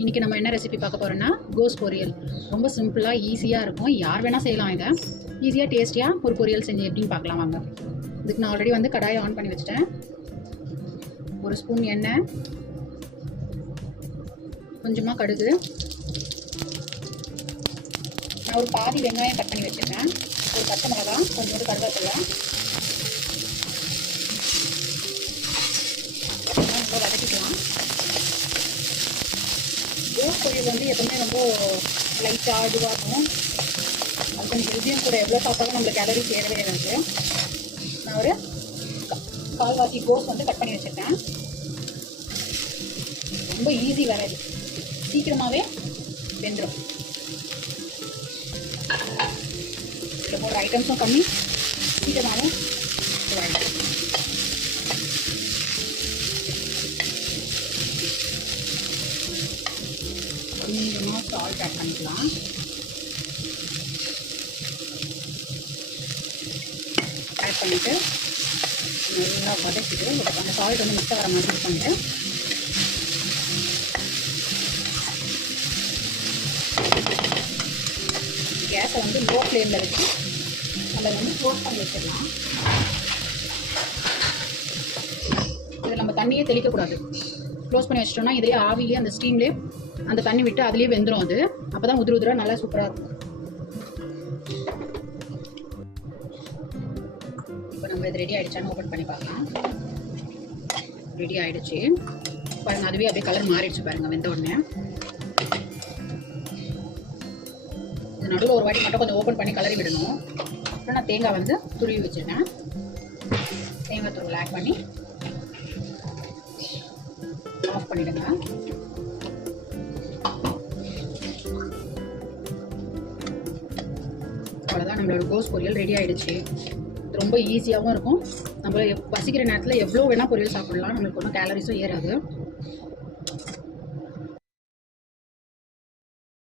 இன்றைக்கி நம்ம என்ன ரெசிபி பார்க்க போகிறோன்னா கோஸ் பொரியல். ரொம்ப சிம்பிளாக ஈஸியாக இருக்கும், யார் வேணால் செய்யலாம். இதை ஈஸியாக டேஸ்டியாக ஒரு பொரியல் செஞ்சு எப்படின்னு பார்க்கலாம் வாங்க. இதுக்கு நான் ஆல்ரெடி வந்து கடாயை ஆன் பண்ணி வச்சுட்டேன். ஒரு ஸ்பூன் எண்ணெய், கொஞ்சமாக கடுகு, நான் ஒரு பாதி வெங்காயம் கட் பண்ணி வச்சுருக்கேன், ஒரு பச்சை மிளகா, கொஞ்சோண்டு கருவேப்பிலை, ரொம்ப வதக்கிக்கலாம். கோஸ் பொரியல் வந்து எப்பவுமே ரொம்ப லைட்டாக இதுவாக இருக்கும். அது கொஞ்சம் ஹெல்த்தியும் கூட. எவ்வளோ சாப்பிட்டாலும் நம்மளுக்கு கேலரி சேரவே இருக்குது. நான் ஒரு கால்வாசி கோஸ் வந்து கட் பண்ணி வச்சுருக்கேன். ரொம்ப ஈஸி வேலை, இது சீக்கிரமாகவே வெந்துடும். இதில் போடுற ஐட்டம்ஸும் கம்மி, சீக்கிரமாகவே இதுவாகிடும். கொஞ்சமாக சால்ட் ஆட் பண்ணிக்கலாம். ஆட் பண்ணிவிட்டு நல்லா வதக்கிட்டு அந்த சால்ட் வந்து மிக்ஸ் ஆகிற மாதிரி மிக்ஸ் பண்ணிவிட்டு கேஸை வந்து லோ ஃப்ளேமில் வச்சு அதை வந்து க்ளோஸ் பண்ணி வச்சிடலாம். இதில் நம்ம தண்ணியே தெளிக்கக்கூடாது. க்ளோஸ் பண்ணி வச்சிட்டோம்னா இதிலே ஆவிலே அந்த ஸ்டீம்லேயே அந்த தண்ணி விட்டு அதுலேயே வெந்துடும். அது அப்போ தான் உதிர நல்லா சூப்பராக இருக்கும். இப்போ நம்ம இது ரெடி ஆகிடுச்சான்னு ஓப்பன் பண்ணி பார்க்கலாம். ரெடி ஆகிடுச்சு பாருங்கள். அதுவே அப்படியே கலர் மாறிடுச்சு பாருங்கள் வெந்த உடனே. இது நடுவில் ஒரு வாட்டி மட்டும் கொஞ்சம் ஓப்பன் பண்ணி கலரி விடணும். அப்புறம் நான் தேங்காய் வந்து துருவி வச்சுருக்கேன். தேங்காய் துருவில் ஆட் பண்ணி ஆஃப் பண்ணிடுங்க. அவ்வளோதான், நம்மளோட கோஸ் பொரியல் ரெடி ஆகிடுச்சு. இது ரொம்ப ஈஸியாகவும் இருக்கும். நம்ம பசிக்கிற நேரத்தில் எவ்வளோ வேணால் பொரியல் சாப்பிட்லாம், நம்மளுக்கு ஒன்றும் கேலரிஸும் ஏறாது.